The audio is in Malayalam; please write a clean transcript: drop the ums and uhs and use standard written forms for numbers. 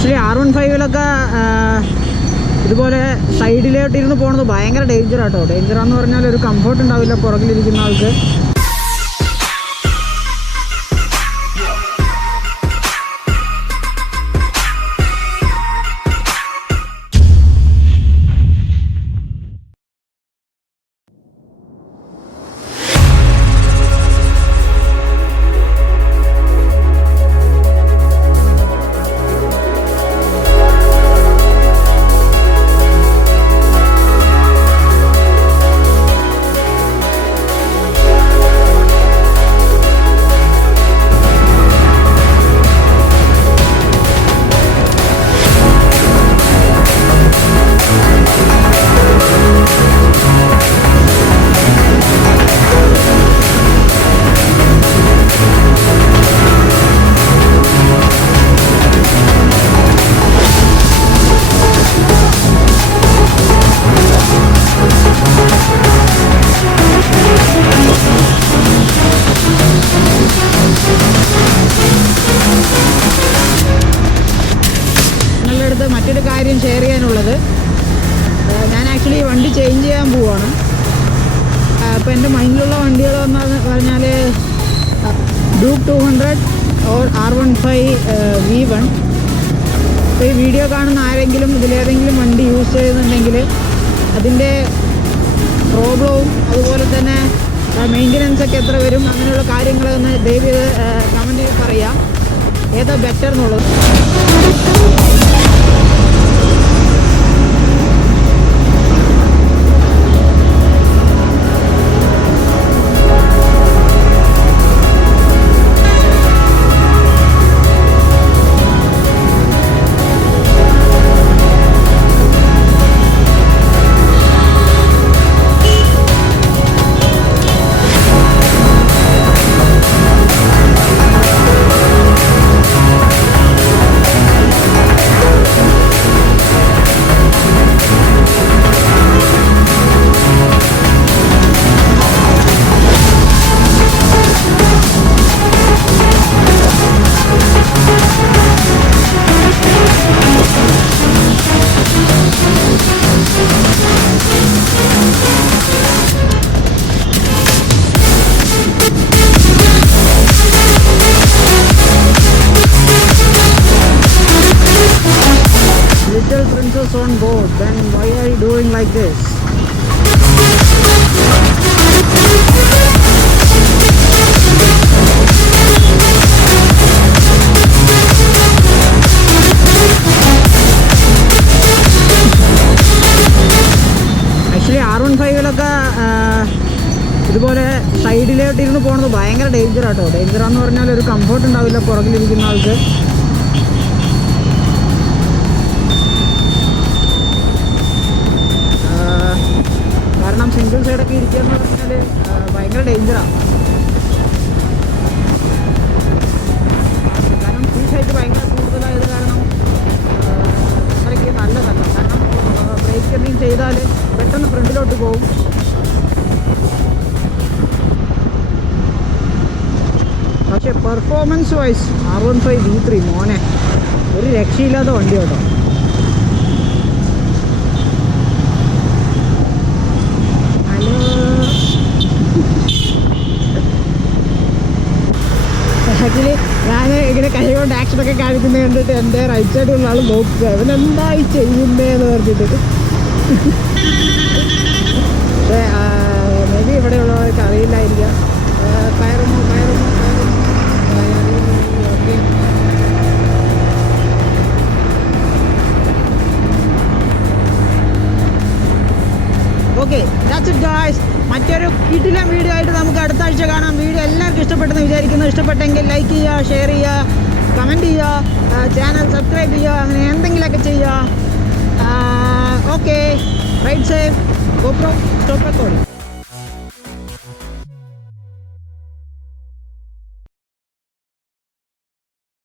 ആക്ച്വലി R15 ഇതുപോലെ സൈഡിലോട്ടിരുന്ന് പോകുന്നത് ഭയങ്കര ഡേഞ്ചറാട്ടോ. ഡേഞ്ചറാന്ന് പറഞ്ഞാൽ ഒരു കംഫർട്ട് ഉണ്ടാവില്ല പുറകിലിരിക്കുന്ന ആൾക്ക്. മറ്റൊരു കാര്യം ഷെയർ ചെയ്യാനുള്ളത്, ഞാൻ ആക്ച്വലി വണ്ടി ചേഞ്ച് ചെയ്യാൻ പോവുകയാണ്. അപ്പോൾ എൻ്റെ മൈൻഡിലുള്ള വണ്ടികളെന്ന് പറഞ്ഞാൽ ഡ്യൂക്ക് 200 ഓർ R15 V1. അപ്പോൾ ഈ വീഡിയോ കാണുന്ന ആരെങ്കിലും ഇതിലേതെങ്കിലും വണ്ടി യൂസ് ചെയ്യുന്നുണ്ടെങ്കിൽ അതിൻ്റെ പ്രോബ്ലവും അതുപോലെ തന്നെ മെയിൻ്റനൻസ് ഒക്കെ എത്ര വരും അങ്ങനെയുള്ള കാര്യങ്ങളൊന്ന് ദയവ് ചെയ്ത് കമൻറ്റിൽ പറയാം, ഏതാ ബെറ്റർ എന്നുള്ളത്. On board, then why are you doing like this? Actually R15 ഇതുപോലെ സൈഡിലോട്ടിരുന്ന് പോകുന്നത് ഭയങ്കര ഡേഞ്ചറാട്ടോ. ഡേഞ്ചറാന്ന് പറഞ്ഞാൽ ഒരു കംഫർട്ട് ഉണ്ടാവില്ല പുറകിലിരിക്കുന്ന ആൾക്ക്. കാരണം സിംഗിൾ സൈഡൊക്കെ ഇരിക്കുക എന്ന് പറഞ്ഞാൽ ഭയങ്കര ഡേഞ്ചറാണ്. കാരണം സീറ്റ് ഹൈറ്റ് ഭയങ്കര കൂടുതലായത് കാരണം അത്രയ്ക്ക് നല്ലതല്ല. കാരണം ബ്രേക്ക് എന്തെങ്കിലും ചെയ്താൽ പെട്ടെന്ന് ഫ്രണ്ടിലോട്ട് പോകും. പക്ഷേ പെർഫോമൻസ് വൈസ് R15 V3 മോനെ ഒരു രക്ഷയില്ലാത്ത വണ്ടി കേട്ടോ. ആക്ച്വലി ഞാൻ ഇങ്ങനെ കൈ കൊണ്ട് ആക്ഷനൊക്കെ കാണിക്കുന്നത് കണ്ടിട്ട് എൻ്റെ റൈറ്റ് സൈഡിലുള്ള ആൾ നോക്കുക, അവനെന്തായി ചെയ്യുന്നതെന്ന് പറഞ്ഞിട്ട്. പക്ഷേ മേ ബി ഇവിടെയുള്ളവർക്ക് അറിയില്ലായിരിക്കാം. കയറുമോ ഓക്കെ ദാറ്റ്സ് ഇറ്റ് ഗായ്സ്. മറ്റൊരു കിടിലൻ വീഡിയോ ആയിട്ട് നമുക്ക് അടുത്ത ആഴ്ച കാണാം. വീഡിയോ എല്ലാവർക്കും ഇഷ്ടപ്പെട്ടെന്ന് വിചാരിക്കുന്നു. ഇഷ്ടപ്പെട്ടെങ്കിൽ ലൈക്ക് ചെയ്യുക, ഷെയർ ചെയ്യുക, കമൻറ്റ് ചെയ്യുക, ചാനൽ സബ്സ്ക്രൈബ് ചെയ്യുക, അങ്ങനെ എന്തെങ്കിലുമൊക്കെ ചെയ്യുക. Okay, right safe, GoPro stop record.